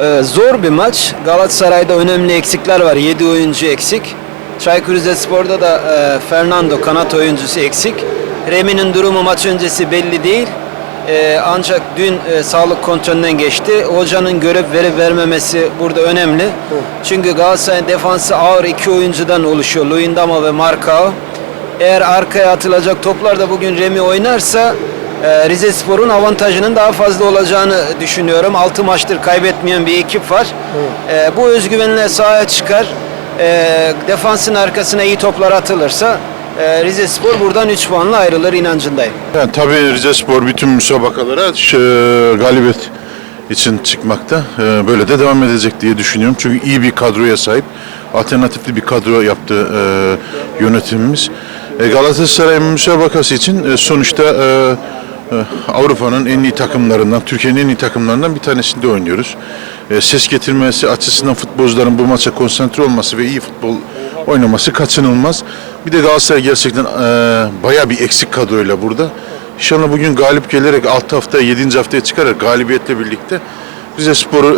Ee, zor bir maç. Galatasaray'da önemli eksikler var. 7 oyuncu eksik. Çaykur Rizespor'da da e, Fernando kanat oyuncusu eksik. Remi'nin durumu maç öncesi belli değil. Ee, ancak dün e, sağlık kontrolünden geçti. Hocanın görev verip vermemesi burada önemli. Çünkü Galatasaray'ın defansı ağır iki oyuncudan oluşuyor. Luyendama ve Markao. Eğer arkaya atılacak toplar da bugün Remi oynarsa e, Rize Spor'un avantajının daha fazla olacağını düşünüyorum. 6 maçtır kaybetmeyen bir ekip var. E, bu özgüvenle sahaya çıkar. E, defansın arkasına iyi toplar atılırsa e, Rize Spor buradan 3 puanla ayrılır inancındayım. Yani tabii Rizespor bütün müsabakalara ş- galibiyet için çıkmakta. Ee, Böyle de devam edecek diye düşünüyorum. Çünkü iyi bir kadroya sahip. Alternatifli bir kadro yaptı e, yönetimimiz. E, Galatasaray müsabakası için e, sonuçta e, e, Avrupa'nın en iyi takımlarından, Türkiye'nin en iyi takımlarından bir tanesinde oynuyoruz. E, Ses getirmesi açısından futbolcuların bu maça konsantre olması ve iyi futbol oynaması kaçınılmaz. Bir de Galatasaray gerçekten e, bayağı bir eksik kadroyla burada. İnşallah bugün galip gelerek 6 hafta 7. haftaya çıkarak galibiyetle birlikte Rize Spor'u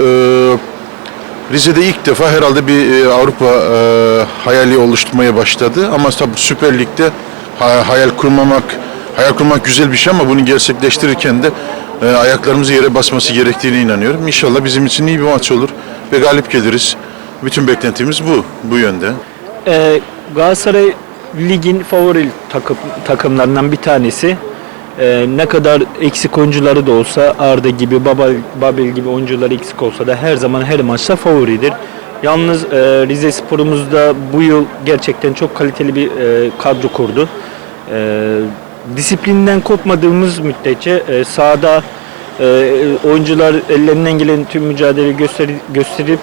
Rize'de ilk defa herhalde bir Avrupa hayali oluşturmaya başladı. Ama tabii Süper Lig'de ha- hayal kurmamak hayal kurmak güzel bir şey ama bunu gerçekleştirirken de e, ayaklarımızı yere basması gerektiğine inanıyorum. İnşallah bizim için iyi bir maç olur ve galip geliriz. Bütün beklentimiz bu, bu yönde. Ee, Galatasaray ligin favori takım, takımlarından bir tanesi. Ee, ne kadar eksik oyuncuları da olsa Arda gibi, Babel, Babel gibi oyuncular eksik olsa da her zaman her maçta favoridir. Yalnız e, Rize Spor'umuz da bu yıl gerçekten çok kaliteli bir e, kadro kurdu. E, disiplinden kopmadığımız müddetçe e, sahada e, oyuncular ellerinden gelen tüm mücadeleyi gösteri- gösterip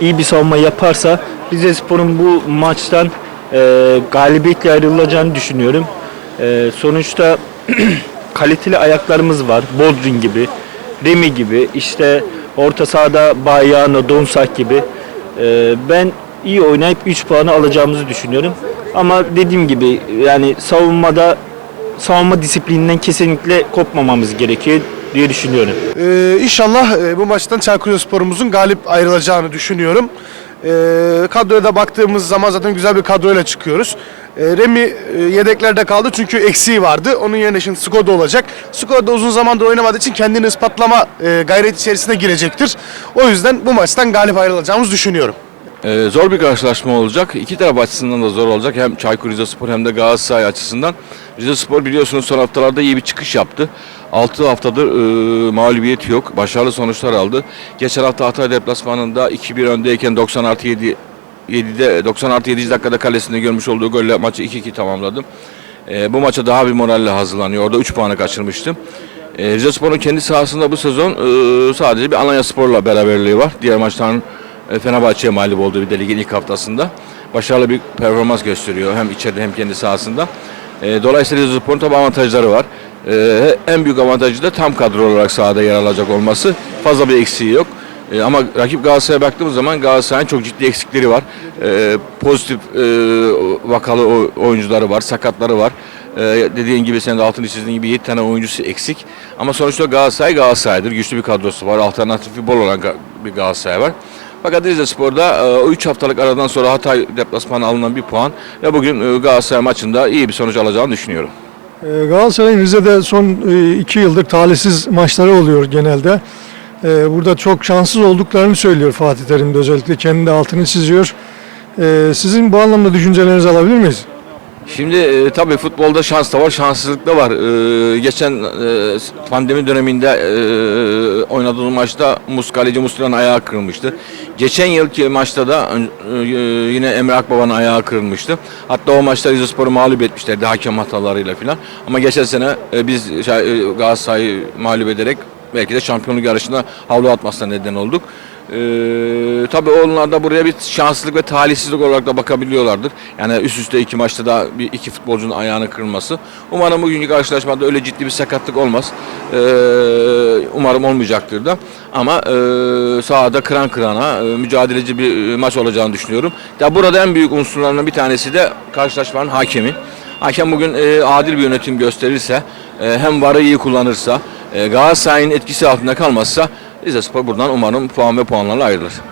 iyi bir savunma yaparsa Rize Spor'un bu maçtan e, galibiyetle ayrılacağını düşünüyorum. E, sonuçta kaliteli ayaklarımız var. Bodrin gibi, Remi gibi, işte orta sahada Bayano, Donsak gibi. E, ben iyi oynayıp 3 puanı alacağımızı düşünüyorum. Ama dediğim gibi yani savunmada savunma disiplininden kesinlikle kopmamamız gerekiyor diye düşünüyorum. Ee, inşallah e, bu maçtan Çaykur Rizespor'umuzun galip ayrılacağını düşünüyorum. Ee, kadroya da baktığımız zaman zaten güzel bir kadroyla çıkıyoruz. Ee, Remi e, yedeklerde kaldı çünkü eksiği vardı. Onun yerine şimdi Skoda olacak. Skoda uzun zamandır oynamadığı için kendini ispatlama e, gayreti içerisine girecektir. O yüzden bu maçtan galip ayrılacağımızı düşünüyorum. Ee, zor bir karşılaşma olacak. İki taraf açısından da zor olacak. Hem Çaykur Rizespor hem de Galatasaray açısından. Rizespor biliyorsunuz son haftalarda iyi bir çıkış yaptı. 6 haftadır e, mağlubiyet yok. Başarılı sonuçlar aldı. Geçen hafta Hatay deplasmanında 2-1 öndeyken 90 artı 7 7'de 90 artı 7. dakikada kalesinde görmüş olduğu golle maçı 2-2 tamamladı. E, bu maça daha bir moralle hazırlanıyor. Orada 3 puanı kaçırmıştı. E, Rizespor'un kendi sahasında bu sezon e, sadece bir Alanya Spor'la beraberliği var. Diğer maçların Fenerbahçe'ye mağlup olduğu bir de ligin ilk haftasında. Başarılı bir performans gösteriyor hem içeride hem kendi sahasında. E, dolayısıyla Rizespor'un tabi avantajları var. E, en büyük avantajı da tam kadro olarak sahada yer alacak olması. Fazla bir eksiği yok. E, ama rakip Galatasaray'a baktığımız zaman Galatasaray'ın çok ciddi eksikleri var. E, pozitif e, vakalı oyuncuları var, sakatları var. E, dediğin gibi senin de altını çizdiğin gibi 7 tane oyuncusu eksik. Ama sonuçta Galatasaray Galatasaray'dır. Güçlü bir kadrosu var. Alternatifi bol olan bir Galatasaray var. Fakat Rizespor'da e, o 3 haftalık aradan sonra Hatay deplasmanı alınan bir puan ve bugün e, Galatasaray maçında iyi bir sonuç alacağını düşünüyorum. Ee, Galatasaray'ın Rize'de son e, iki yıldır talihsiz maçları oluyor genelde. Ee, Burada çok şanssız olduklarını söylüyor Fatih Terim de özellikle kendi altını çiziyor. Ee, Sizin bu anlamda düşüncelerinizi alabilir miyiz? Şimdi e, tabii futbolda şans da var, şanssızlık da var. E, geçen e, pandemi döneminde e, oynadığımız maçta Mus kaleci Muslera'nın ayağı kırılmıştı. Geçen yılki maçta da e, yine Emre Akbaba'nın ayağı kırılmıştı. Hatta o maçta Rizespor'u mağlup etmişlerdi hakem hatalarıyla filan. Ama geçen sene e, biz e, Galatasaray'ı mağlup ederek belki de şampiyonluk yarışına havlu atmasına neden olduk. Ee, tabii onlar da buraya bir şanssızlık ve talihsizlik olarak da bakabiliyorlardır. Yani üst üste iki maçta da bir iki futbolcunun ayağını kırılması. Umarım bugünkü karşılaşmada öyle ciddi bir sakatlık olmaz. Ee, umarım olmayacaktır da. Ama e, sahada kıran kırana e, mücadeleci bir e, maç olacağını düşünüyorum. Ya burada en büyük unsurlarından bir tanesi de karşılaşmanın hakemi. Hakem bugün e, adil bir yönetim gösterirse, e, hem varı iyi kullanırsa, Galatasaray'ın etkisi altında kalmazsa Rize Spor buradan umarım puan ve puanlarla ayrılır.